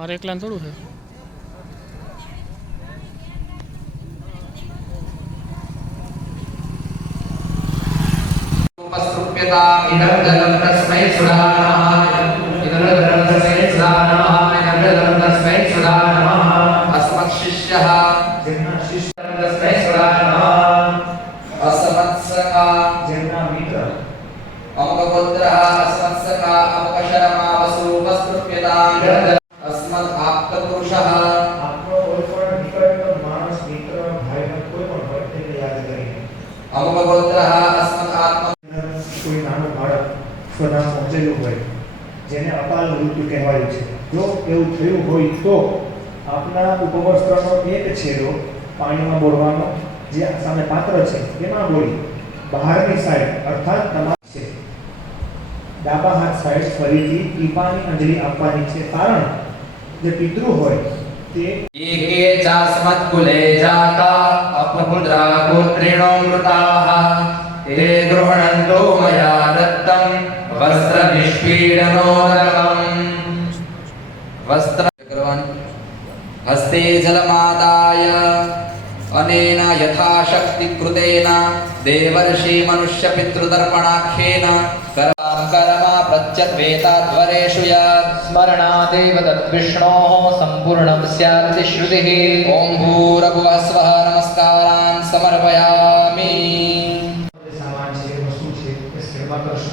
मारे एकलाने थोड़ू है। उपस्रुप्यता इदं जलं तस्मै सुधा नमः इदं जलं तस्मै सुधा नमः इदं जलं तस्मै सुधा नमः अस्मत्शिष्यः જેમના શિષ્ય तस्मै सुधा नमः असमत्सका જેમના મિત્ર अमुकपुत्रः अस्मत्सका अमुकशरमावसु उपस्रुप्यता इदं जलं अस्मत् आप्तपुरुषः આપણો કોઈ પણ નિકટનો માણસ મિત્ર ભાઈ બહેન કોઈ પણ હોય તેને યાદ કરીને अमुकपुत्रः अस्मत् आत्म કોઈ નાનો બાળક સ્વધામ પહોંચેલું હોય જેને અકાલ મૃત્યુ કહેવાયું છે જો એવું થયું હોય તો આપના ઉપવસ્ત્રનો એક છેડો પાણીમાં બોળવાનો જે સામે પાત્ર છે તેમાં બોળી બહારની સાઈડ અર્થાત તમારી છે ડાબા હાથ સાઈડ ફરીથી ટીપાની અંજલિ આપવાની છે કારણ જે પિતૃ હોય તે एके चास्मत्कुले जाता अपपुत्रा पुत्रिणो मृताः ते गृह्णन्तो मया दत्तं वस्त्रनिष्पीडनोदकम् हस्ते जलमादाय अनेन यथाशक्ति कृतेन देवर्षि मनुष्य पितृतर्पणाख्येन करमा प्रत्यद्वेताध्वरेषु यत् स्मरणादेव तद्विष्णोः सम्पूर्णं स्यादिति श्रुतिः। ॐ भूर्भुवः स्वः नमस्कारान् समर्पयामि। સામાન છે વસ્તુ છે એ સેવા કરશો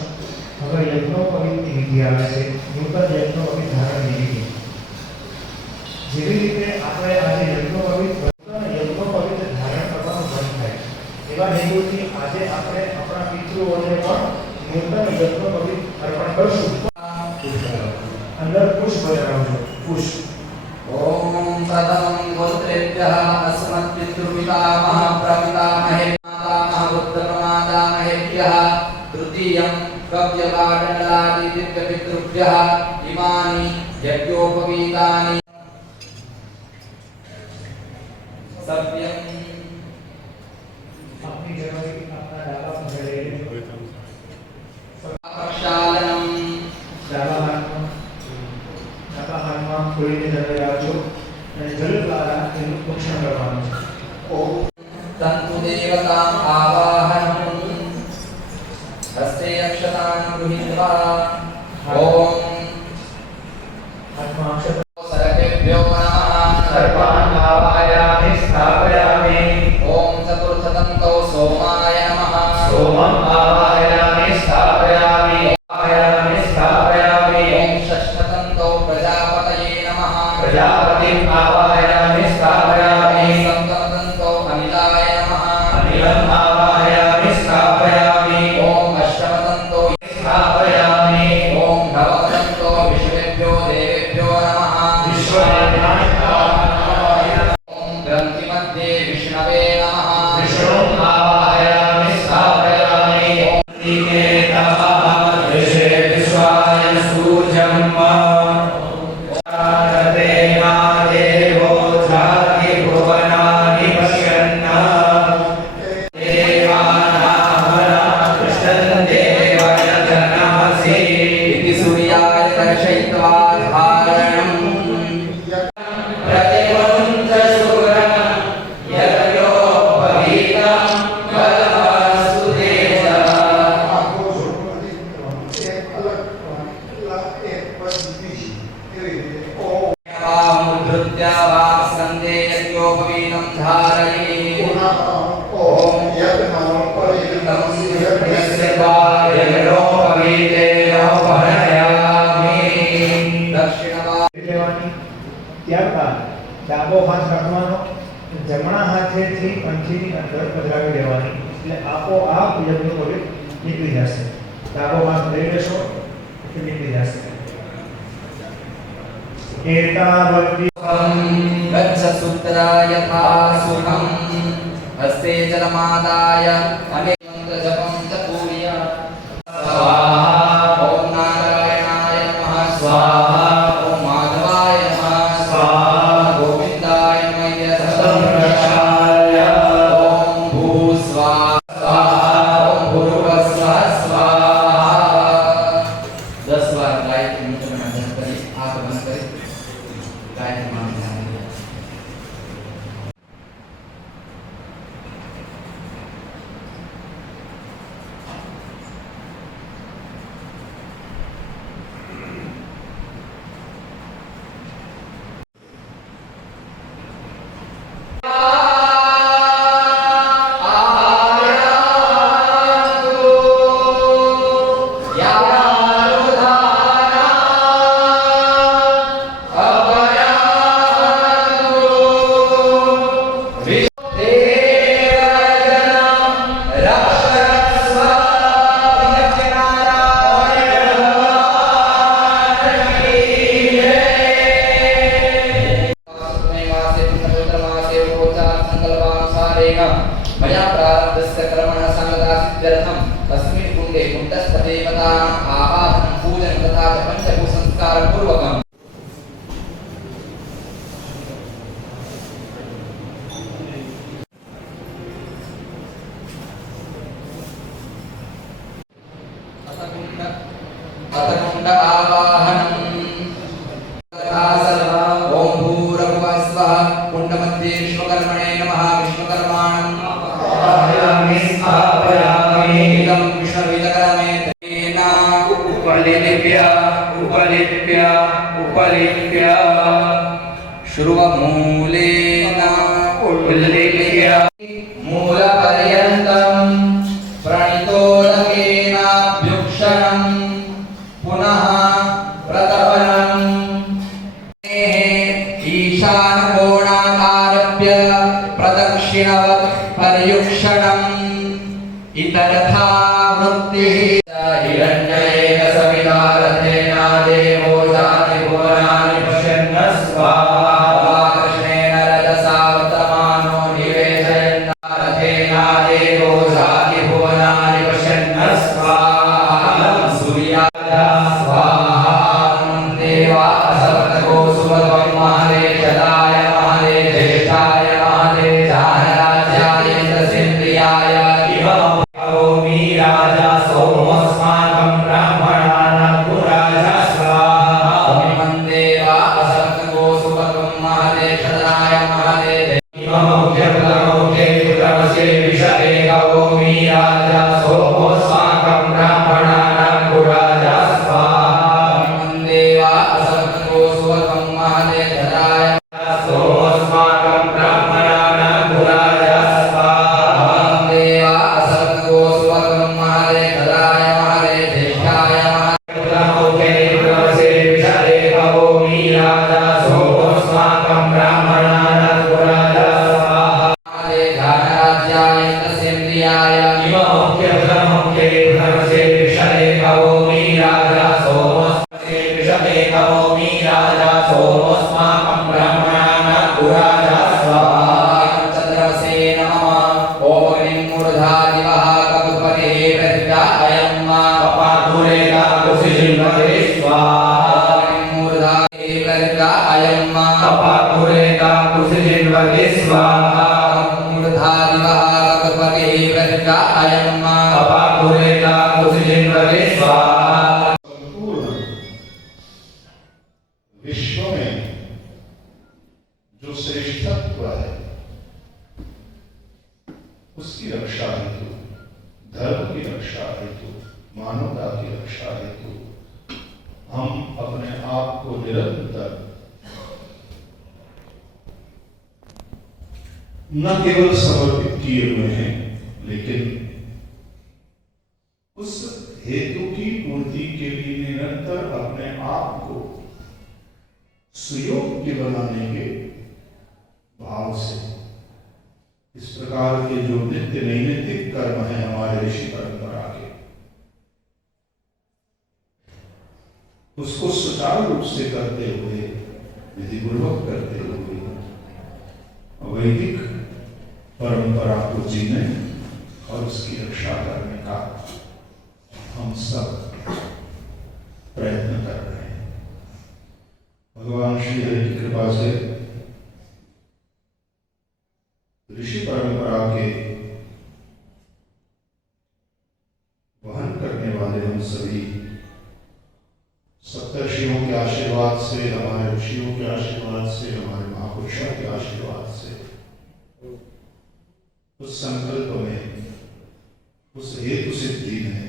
હવે યજ્ઞોપવિતની વિધિ આવે છે નૂતન યજ્ઞોપવિત ધારણની વિધિ જેવી રીતે આપણે આજે યજ્ઞોપવિત યજ્ઞોપવિત ધારણ કરવાનું મન થાય એવા હેતુથી આજે આપણે આપણા પિતૃઓને પણ નૂતન યજ્ઞોપવિત અર્પણ કરશું અંદર પુષ્પ ધરાવજો પુષ્પ ॐ प्रथमं गोत्रेभ्यः अस्मत्पितृपितामह प्रपितामहे मातामहपुत्रप्रमातामहेभ्यः तृतीयं कव्यपाटलादिदिव्यपितृभ्यः इमानि यज्ञोपवीतानि सभ्यं अपनी जगह की अपना डाला पकड़े प्रक्षालनं डाला हाथમાં ખોલીને જળ રાખજો અને જળ દ્વારા તેનું પોષણ કરવાનું છે ઓમ तन्तुदेवताम् आवाहनम् हस्ते अक्षतान् गृहीत्वा ॐ હાથમાં અક્ષત सर्वेभ्यो नमः सर्वान् आवाहयामि स्थापयामि ॐ चतुर्थतन्तौ सोमाय नमः सोमम् आवाहयामि स्थापयामि आवाहयामि स्थापयामि ॐ षष्ठतन्तौ प्रजापतये नमः प्रजापतिम् आवाहयामि स्थापयामि सप्तमतन्तौ अनिलाय नमः अनिलम् आवाहयामि स्थापयामि ॐ अष्टमतन्तौ स्थापयामि ॐ नवमतन्तौ विश्वेभ्यो देवेभ्यो नमः विश्वदेवाय ॐ ग्रन्थिमध्ये विष्णवे नमः विष्णुम् आवाहयामि स्थापयामि निकेतः ऋषे विश्वाय सूर्यं भारते मा देवो जाति भुवनानि पश्यन् देवानां देवयजनमसि इति सूर्याय दर्शयित्वा धारणम् प्रतिमुञ्चशूरं यज्ञोपवीतं बलवास्तु तेजः धृत्या वा स्कन्धे यज्ञोपवीतं धारये ॐ यज्ञोपवीतं यस्य वा यज्ञोपवीतेन भरयामि दक्षिणवा લેવાની ત્યારબાદ ડાબો હાથ રાખવાનો જમણા હાથેથી કંઠીની અંદર પધરાવી દેવાની એટલે આપોઆપ યજ્ઞોપવિત નીકળી જશે ડાબો હાથ લઈ લેશો એટલે નીકળી જશે एतावती गच्छ सूत्रा यथा सुखं हस्ते जलमादाय अनेकमन्त्रजपं च कुर्यात् स्वाहा ॐ नारायणाय नमः स्वाहा ॐ माधवाय नमः स्वाहा गोविन्दाय नमः सतं रक्षाय ॐ भूस्वाहा ॐ भूर्भुवस्वः स्वाहा 10 बार गायत्री मंत्र में जप करें आंख बंद करें कुण्डे कुण्डस्थदेवतानाम् आवाहनं पूजनं तथा च पञ्चभूसंस्कारं पूर्वकम् अतकुण्ड आवाहनम् ओम भूर्भुवः स्वः कुण्डमध्ये विश्वकर्मणे नमः विश्वकर्माणम् आवाहयामि स्थापयामि इदं विष्णुविदकरमे तेन उपलिप्य श्रुवमूलेन उल्लिख्य मूलपर्यन्तं प्रणितोदकेनाभ्युक्षणं पुनः प्रतपनं ईशानकोणादारभ्य प्रदक्षिणवत् पर्युक्षणम् इतरथा वृत्तिः हिरण्येन सविता रथेन देवो जाति भुवनानि पश्यन्न स्वाहा कृष्णेन रजसा वर्तमानो निवेशयन् रथेन देवो जाति भुवनानि पश्यन्न स्वाहा सूर्याय स्वाहा देवा सप्तको सुभगं महादेशदाय महादेशेष्ठाय महादेशाय इंद्रसेन्द्रियाय करोमि राजा सोमस्माकं ब्राह्मणानां पुराजा स्वाहा देवा सप्तको सुभगं महादेशदाय महादेशे विषये करोमि राजा सोमस्माकं ब्राह्मणानां पुराजा स्वाहा देवा सप्तको सुभगं महादेशदाय सोमस्माकं ब्राह्मणानां पुराजा स्वाहा देवा सप्तको सुभगं महादेशदाय महादेशेष्ठाय विषये करोमि राजा सोमस्माकं ब्राह्मणानां पुराजा स्वाहा महादेशाय इंद्रसेन्द्रियाय विषये करोमि राजा सोमस्माकं ब्राह्मणानां पुराजा स्वाहा चन्द्रमसे नमः ओम अग्निमूर्धा दिवः कपुपतिः पृथिव्या अयं कपाधुरेका कुशिजिन्वते स्वाहा अग्निमूर्धा पृथिव्या अयं कपाधुरेका कुशिजिन्वते स्वाहा मूर्धा दिवः कपुपतिः पृथिव्या अयं कपाधुरेका कुशिजिन्वते स्वाहा संपूर्ण विश्व में जो श्रेष्ठत्व है उसकी रक्षा हेतु, धर्म की रक्षा हेतु, मानवता की रक्षा हेतु हम अपने आप को निरंतर न केवल समर्पित किए हुए हैं, लेकिन उस हेतु की पूर्ति के लिए निरंतर अपने आप को सुयोग्य बनाने के भाव से इस प्रकार के जो नित्य नैमित्तिक कर्म हैं हमारे ऋषि परंपरा के, उसको सुचारू रूप से करते हुए, विधिपूर्वक करते हुए वैदिक परंपरा को जीने और उसकी रक्षा करने का हम सब प्रयत्न कर रहे हैं। भगवान श्री हरि की कृपा से ऋषि परंपरा के वहन करने वाले हम सभी सप्तर्षियों के आशीर्वाद से, हमारे ऋषियों के आशीर्वाद से, हमारे महापुरुषों के आशीर्वाद से उस संकल्प में, उस हेतु सिद्धि में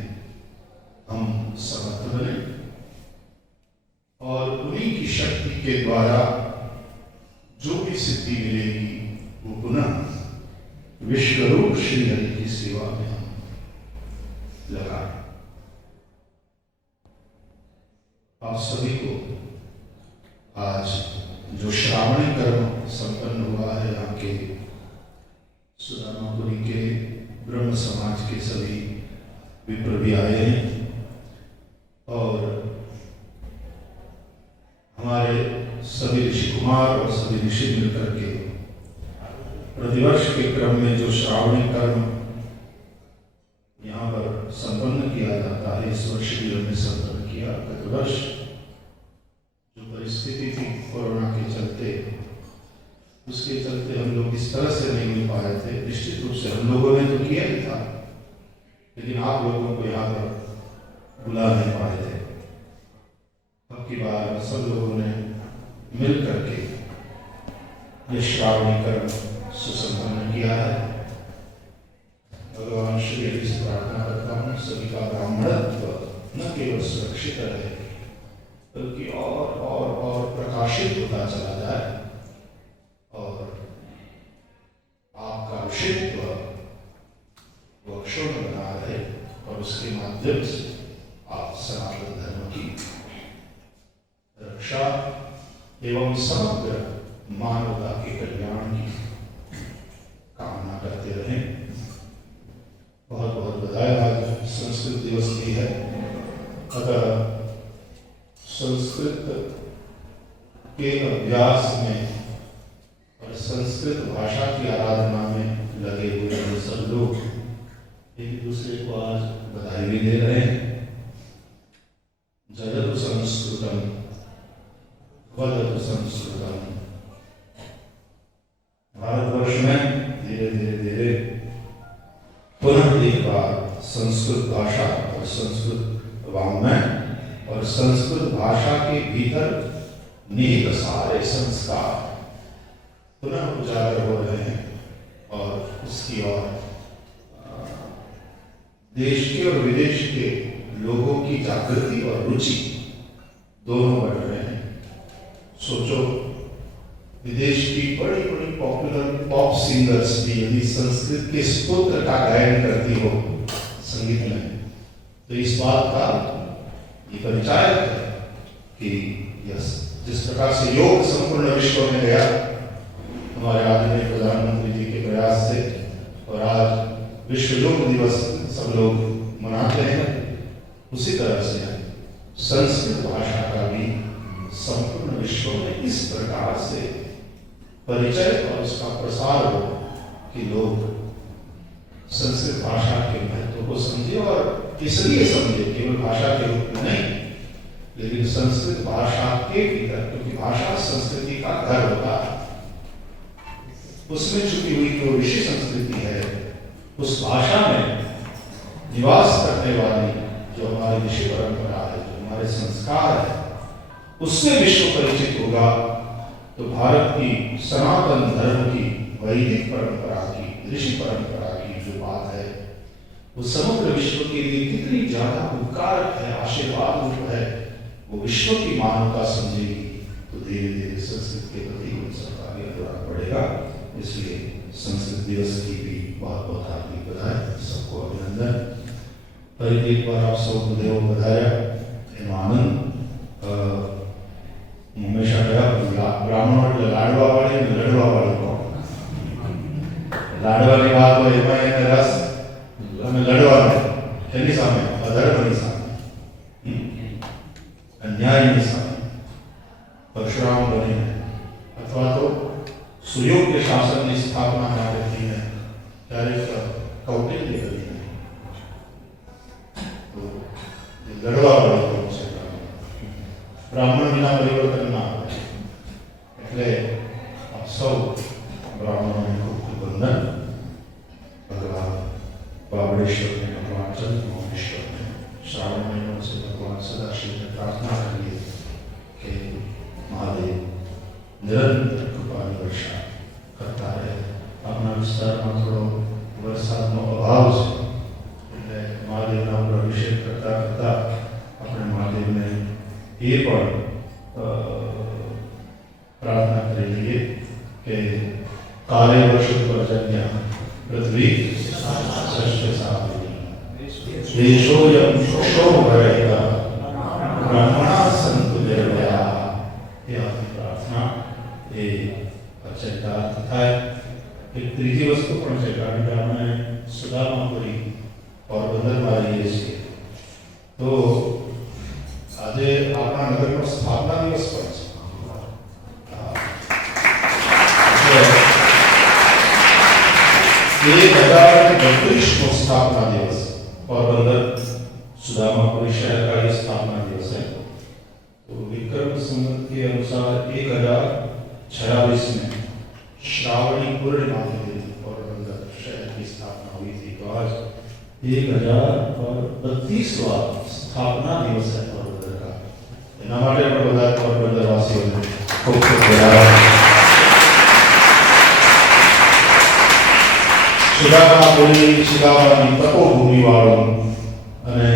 हम समर्थ बने और उन्हीं की शक्ति के द्वारा जो भी सिद्धि मिलेगी वो पुनः विश्वरूप श्री हरि की सेवा में हम लगाएं। आप सभी को आज जो श्रावणी कर्म संपन्न हुआ है, यहाँ के सुदामापुरी के ब्रह्म समाज के सभी विप्र भी आए हैं और हमारे सभी ऋषि कुमार और सभी ऋषि मिलकर के प्रतिवर्ष के क्रम में जो श्रावणी कर्म यहाँ पर संपन्न किया जाता है। इस वर्ष भी हमने संकल्प किया। गत वर्ष जो परिस्थिति थी कोरोना के चलते, उसके चलते हम लोग इस तरह से नहीं मिल पाए थे। निश्चित रूप से हम लोगों ने तो किया ही था, लेकिन आप लोगों को यहाँ पर बुला नहीं पाए थे। अब की बार सब लोगों ने मिल करके ये श्रावणी कर्म सुसंपन्न किया है। भगवान श्री हरि से प्रार्थना करता हूँ सभी का ब्राह्मणत्व न केवल सुरक्षित रहे, बल्कि और प्रकाशित होता चला जाए, और आपका ऋषित्व वो अक्षुण्ण बना रहे, और उसके माध्यम से आप सनातन धर्म की रक्षा एवं समग्र मानवता के कल्याण की कामना करते रहें। बहुत बहुत बधाई। आज संस्कृत दिवस भी है, अतः संस्कृत के अभ्यास में और संस्कृत भाषा की आराधना में लगे हुए सब लोग एक दूसरे को आज बधाई भी दे रहे हैं। जगतु संस्कृतम वदतु संस्कृतम। भारतवर्ष में धीरे धीरे पुनः एक बार संस्कृत भाषा और संस्कृत वाङ्मय और संस्कृत भाषा के भीतर निहित सारे संस्कार पुनः उजागर हो रहे हैं, और उसकी ओर देश के और विदेश के लोगों की जागृति और रुचि दोनों बढ़ रहे हैं। सोचो, विदेश की बड़ी बड़ी पॉपुलर पॉप सिंगर्स भी यदि संस्कृत के स्तोत्र का गायन करती हो संगीत में, तो इस बात का ये परिचायक है कि यस, जिस प्रकार से योग संपूर्ण विश्व में गया हमारे आदरणीय प्रधानमंत्री जी के प्रयास से, और आज विश्व योग दिवस सब लोग मनाते हैं, उसी तरह से संस्कृत भाषा का भी संपूर्ण विश्व में इस प्रकार से परिचय और उसका प्रसार हो कि लोग संस्कृत भाषा के महत्व को समझे, और इसलिए समझे केवल भाषा के रूप में नहीं, लेकिन संस्कृत भाषा के भीतर, क्योंकि भाषा संस्कृति का घर होता है, उसमें छुपी हुई जो ऋषि संस्कृति है, उस भाषा में निवास करने वाली जो हमारी ऋषि परंपरा है, जो हमारे संस्कार है, उससे विश्व परिचित होगा, तो भारत की सनातन धर्म की वैदिक परंपरा की, ऋषि परंपरा की जो बात है, वो समग्र विश्व के लिए कितनी ज्यादा उपकारक है, आशीर्वाद रूप है, वो विश्व की मानवता समझेगी, तो धीरे धीरे संस्कृत के प्रति उन सबका भी अनुराग बढ़ेगा। इसलिए संस्कृत दिवस की भी बहुत बहुत हार्दिक बधाई, सबको अभिनंदन। पर एक बार आप सबको देव बधाया, आनंद हमेशा कहा ब्राह्मण लाडवा वाले लड़वा वाले को લાડવાની વાત હોય એમાં એને રસ અમે લડવાનું એની સામે અધર્મની સામે અન્યાયની સામે પરશુરામ બનીને અથવા તો સુયોગ્ય શાસનની સ્થાપના માટે થઈને ક્યારેક કૌટિલ્ય કરીને લડવા વાળો છે બ્રાહ્મણ વિના પરિવર્તન ના આવે એટલે આપ સૌ ब्राह्मणों को वंदन। भगवान बाबड़ेश्वर में, भगवान चंद्रमोहेश्वर में श्रावण महीनों से भगवान सदाशिव ने प्रार्थना करिए कि महादेव निरंतर कृपा वर्षा करता है। अपना विस्तार में थोड़ो वरसाद नो अभाव से એટલે મહાદેવના ઉપર અભિષેક કરતા કરતા આપણે મહાદેવને એ પણ प्रार्थना કરી લઈએ કે काले वर्ष पर्जन्य पृथ्वी सृष्टि साधि देशोऽयं शोभरहितः ब्राह्मणाः सन्तु निर्भयाः। ये आपकी प्रार्थना ये चरितार्थ થાય। एक ત્રીજી વસ્તુ પણ છે, કારણ કે આપણે સુદામાપુરી પોરબંદરમાં રહીએ છીએ, તો આજે આપણા નગરનો સ્થાપના દિવસ પણ છે। 1032 स्थापना दिवस पोरबंदर 1032वां स्थापना दिवस है पोरबंदर का। એના માટે આપણે બધા પોરબંદર વાસીઓને ખૂબ ખૂબ ધન્યવાદ. સુદામાપુરી સુદામાની તપોભૂમિ વાળું અને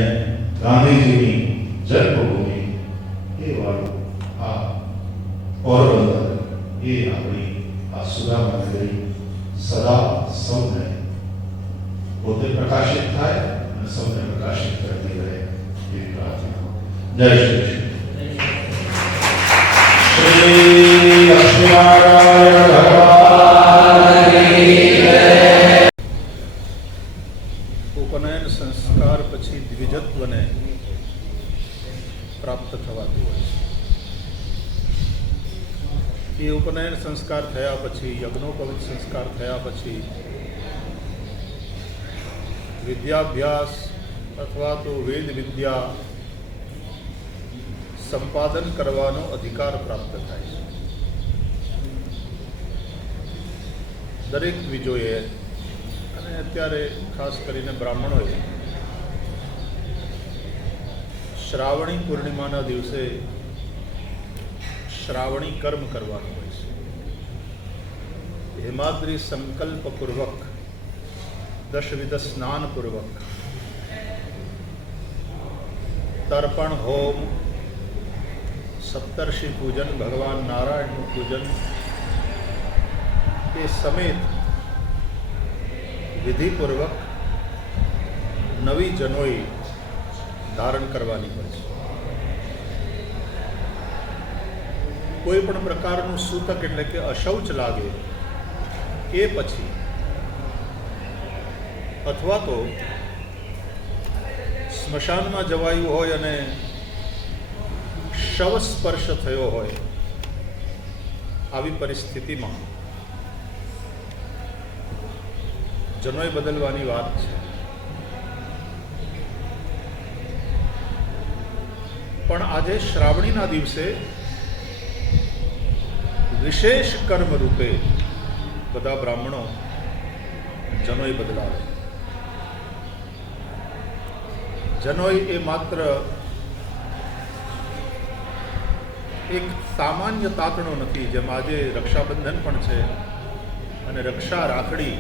ગાંધીજીની જન્મભૂમિ એ વાળું આ પોરબંદર એ આપણી આ સુદામા નગરી સદા સૌને પોતે પ્રકાશિત થાય અને સૌને પ્રકાશિત કરતી રહે એવી પ્રાર્થના. જય શ્રી કૃષ્ણ. શ્રી લક્ષ્મીનારાયણ ભગવાન કી જય. ઉપનયન સંસ્કાર પછી દ્વિજત્વને પ્રાપ્ત થવાતું હોય છે. એ ઉપનયન સંસ્કાર થયા પછી, યજ્ઞોપવિત સંસ્કાર થયા પછી વિદ્યાભ્યાસ અથવા તો વેદ વિદ્યા સંપાદન કરવાનો અધિકાર પ્રાપ્ત થાય છે. દરેક દ્વિજોએ અને અત્યારે ખાસ કરીને બ્રાહ્મણોએ શ્રાવણી પૂર્ણિમાના દિવસે શ્રાવણી કર્મ કરવાનું હોય છે. હેમાદ્રી સંકલ્પપૂર્વક દશવિધ સ્નાનપૂર્વક તર્પણ હોમ, સપ્તર્ષિ પૂજન, ભગવાન નારાયણનું પૂજન એ સમેત વિધિપૂર્વક નવી જનોઈ ધારણ કરવાની હોય છે. કોઈ પણ પ્રકારનું સૂતક એટલે કે અશૌચ લાગે એ પછી અથવા તો સ્મશાનમાં જવાયું હોય અને શવ સ્પર્શ થયો હોય, આવી પરિસ્થિતિમાં જનોઈ બદલવાની વાત છે. પણ આજે શ્રાવણીના દિવસે વિશેષ કર્મ રૂપે બધા બ્રાહ્મણો જનોઈ બદલાવે. જનોઈ એ માત્ર એક સામાન્ય તાતણો નથી, જેમ આજે રક્ષાબંધન પણ છે અને રક્ષા રાખડી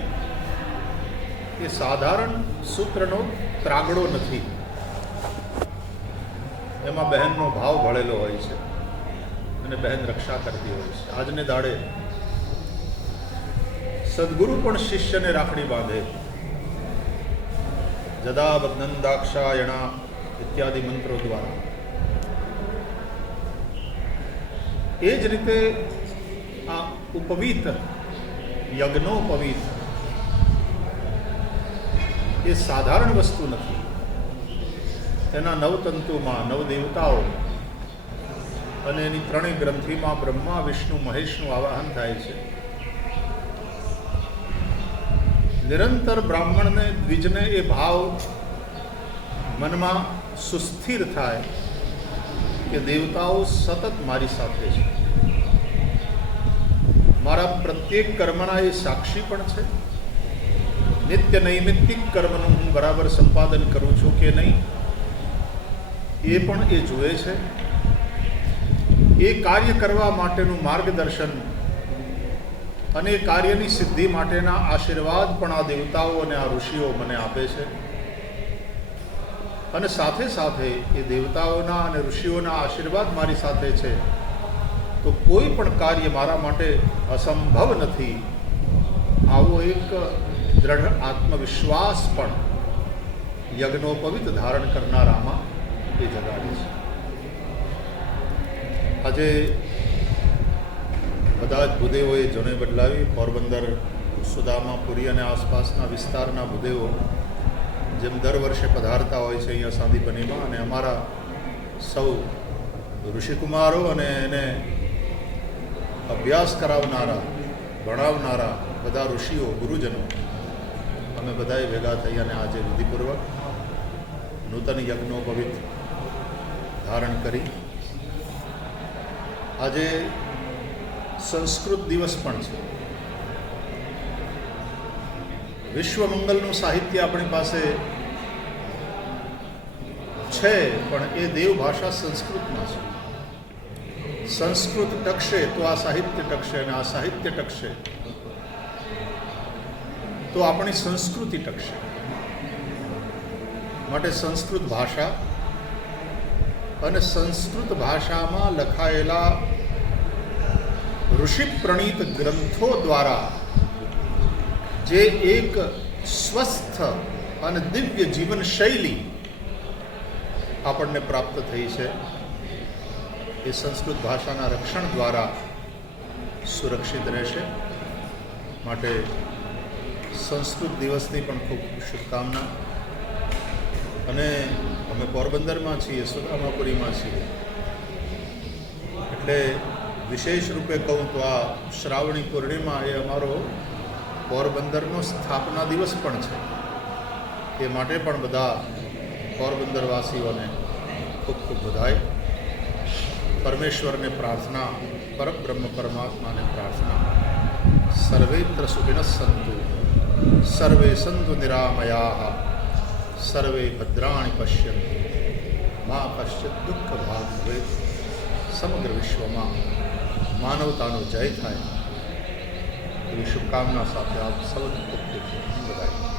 એ સાધારણ સૂત્રનો ત્રાગડો નથી. એમાં બહેનનો ભાવ ભળેલો હોય છે અને બહેન રક્ષા કરતી હોય છે. આજને દાડે સદગુરુ પણ શિષ્યને રાખડી બાંધે. જદા બદ્નંદાક્ષાયણા ઇત્યાદિ મંત્રો દ્વારા. એ જ રીતે આ ઉપવીત યજ્ઞોપવીત એ સાધારણ વસ્તુ નથી. એના નવતંતુમાં નવદેવતાઓ અને એની ત્રણેય ગ્રંથિમાં બ્રહ્મા, વિષ્ણુ, મહેશનું આવાહન થાય છે. નિરંતર બ્રાહ્મણને, દ્વિજને એ ભાવ મનમાં સુસ્થિર થાય કે દેવતાઓ સતત મારી સાથે છે. મારા પ્રત્યેક કર્મના એ સાક્ષી પણ છે. નિત્ય નૈમિત્તિક કર્મનું હું બરાબર સંપાદન કરું છું કે નહીં એ પણ એ જુએ છે. એ કાર્ય કરવા માટેનું માર્ગદર્શન અને એ કાર્યની સિદ્ધિ માટેના આશીર્વાદ પણ આ દેવતાઓ અને આ ઋષિઓ મને આપે છે. અને સાથે સાથે એ દેવતાઓના અને ઋષિઓના આશીર્વાદ મારી સાથે છે તો કોઈ પણ કાર્ય મારા માટે અસંભવ નથી. આવો એક દ્રઢ આત્મવિશ્વાસ પણ યજ્ઞોપવિત ધારણ કરનારામાં એ જગાડે છે. આજે બધા જ ભૂદેવોએ જનોઈ બદલાવી. પોરબંદર, સુદામાપુરી અને આસપાસના વિસ્તારના ભૂદેવો જેમ દર વર્ષે પધારતા હોય છે અહીંયા સાંદીપનીમાં, અને અમારા સૌ ઋષિકુમારો અને એને અભ્યાસ કરાવનારા, ભણાવનારા બધા ઋષિઓ, ગુરુજનો, અમે બધાએ ભેગા થઈ અને આજે વિધિપૂર્વક નૂતન યજ્ઞોપવિત ધારણ કરી. આજે સંસ્કૃત દિવસ પણ છે. વિશ્વ મંગલનું સાહિત્ય આપણી પાસે છે, પણ એ દેવ ભાષા સંસ્કૃતમાં છે. સંસ્કૃત ટકશે તો આ સાહિત્ય ટકશે, અને આ સાહિત્ય ટકશે તો આપણી સંસ્કૃતિ ટકશે. માટે સંસ્કૃત ભાષા અને સંસ્કૃત ભાષામાં લખાયેલા ઋષિ પ્રણીત ગ્રંથો દ્વારા જે એક સ્વસ્થ અને દિવ્ય જીવન શૈલી આપણને પ્રાપ્ત થઈ છે, એ સંસ્કૃત ભાષાના રક્ષણ દ્વારા સુરક્ષિત રહેશે. માટે સંસ્કૃત દિવસની પણ ખૂબ શુભકામના. અને અમે પોરબંદરમાં છીએ, સુદામાપુરીમાં છીએ, એટલે વિશેષ રૂપે કહું તો આ શ્રાવણી પૂર્ણિમા એ અમારો પોરબંદરનો સ્થાપના દિવસ પણ છે. એ માટે પણ બધા પોરબંદરવાસીઓને ખૂબ ખૂબ બધાઈ. પરમેશ્વરને પ્રાર્થના, પરબ્રહ્મ પરમાત્માને પ્રાર્થના, સર્વેત્ર સુખિનઃ સંતુ, સર્વે સંતુ નિરામયાઃ, સર્વે ભદ્રાણિ પશ્યન્તુ, મા કશ્ચિત દુઃખ ભાગ ભવેત. સમગ્ર વિશ્વમાં માનવતાનો જય થાય એવી શુભકામના સાથે આપ સૌને ખૂબ ખૂબ બધાઈ.